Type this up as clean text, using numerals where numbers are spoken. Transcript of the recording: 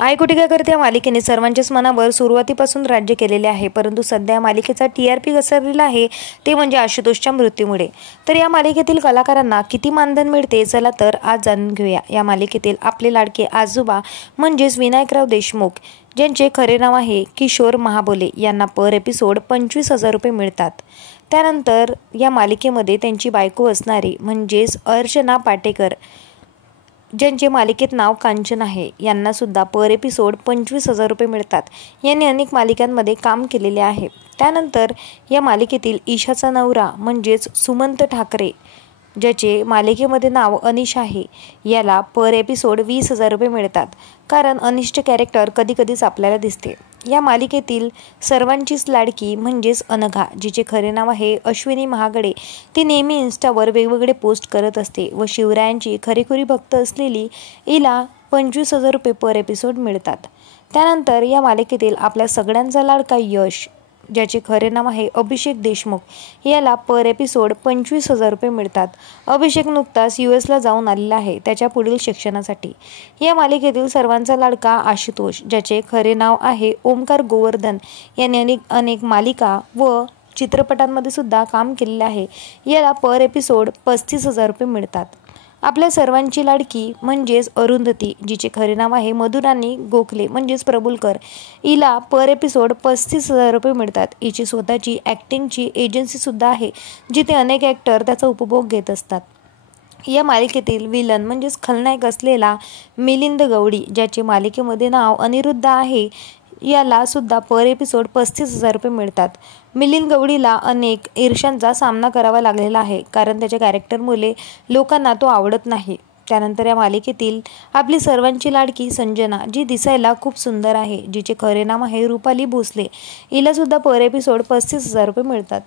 आई कुठे काय करते या मालिकेने सर्वांच्याच मनावर सुरुवातीपासून राज्य केलेले आहे, परंतु सध्या मालिकेचा TRP घसरलेला आहे ते म्हणजे आशुतोषच्या मृत्यूमुळे। तर या मालिकेतील कलाकारांना किती मानधन मिळते, चला तर आज जाणून घेऊया। या मालिकेतील आपले लाडके आजोबा म्हणजेच विनायकराव देशमुख, ज्यांचे खरे नाव आहे किशोर महाबोले, यांना पर एपिसोड 25,000 रुपये मिळतात। त्यानंतर या मालिकेमध्ये त्यांची बायको असणारी म्हणजेच अर्चना पाटेकर, ज्यांचे मालिकेत नाव कांचन आहे, यांना सुद्धा पर एपिसोड 25,000 रुपये मिळतात। यांनी अनेक मालिकांमध्ये काम केलेले आहे। त्यानंतर या मालिकेतील ईशाचा नवरा म्हणजेच सुमंत ठाकरे, ज्याचे मालिकेमध्ये नाव अनिश आहे, याला पर एपिसोड 20,000 रुपये मिळतात, कारण अनिशचे कॅरेक्टर कधीकधीच आपल्याला दिसते। या मालिकेतील सर्वांचीच लाडकी म्हणजेच अनघा, जिचे खरे नाव आहे अश्विनी महागडे, ती नेहमी इन्स्टावर वेगवेगळे पोस्ट करत असते व शिवरायांची खरेखुरी भक्त असलेली हिला 25,000 रुपये पर एपिसोड मिळतात। त्यानंतर या मालिकेतील आपल्या सगळ्यांचा लाडका यश, ज्याचे खरे नाव आहे अभिषेक देशमुख, याला पर एपिसोड 25,000 रुपये मिळतात। अभिषेक नुकताच US ला जाऊन आलेला आहे त्याच्या पुढील शिक्षणासाठी। या मालिकेतील सर्वांचा लाडका आशुतोष, ज्याचे खरे नाव आहे ओमकार गोवर्धन, यांनी अनेक मालिका व चित्रपटांमध्ये सुद्धा काम केलेले आहे, याला पर एपिसोड 35,000 रुपये मिळतात। आपल्या सर्वांची लाडकी म्हणजेच अरुंधती, जिचे खरे नाव आहे मधुराणी गोखले म्हणजेच प्रभुलकर, हिला पर एपिसोड 35,000 रुपये मिळतात। हिची स्वतःची ॲक्टिंगची एजन्सी सुद्धा आहे, जिथे अनेक ॲक्टर त्याचा उपभोग घेत असतात। या मालिकेतील विलन म्हणजेच खलनायक असलेला मिलिंद गवळी, ज्याचे मालिकेमध्ये नाव अनिरुद्ध आहे, याला सुद्धा पर एपिसोड 35,000 रुपये मिळतात। मिलिंद गवळीला अनेक ईर्ष्यांचा सामना करावा लागलेला आहे, कारण त्याच्या कॅरेक्टरमुळे लोकांना तो आवडत नाही। त्यानंतर या मालिकेतील आपली सर्वांची लाडकी संजना, जी दिसायला खूप सुंदर आहे, जिचे खरे नाव आहे रुपाली भोसले, हिला सुद्धा पर एपिसोड 35,000 रुपये मिळतात।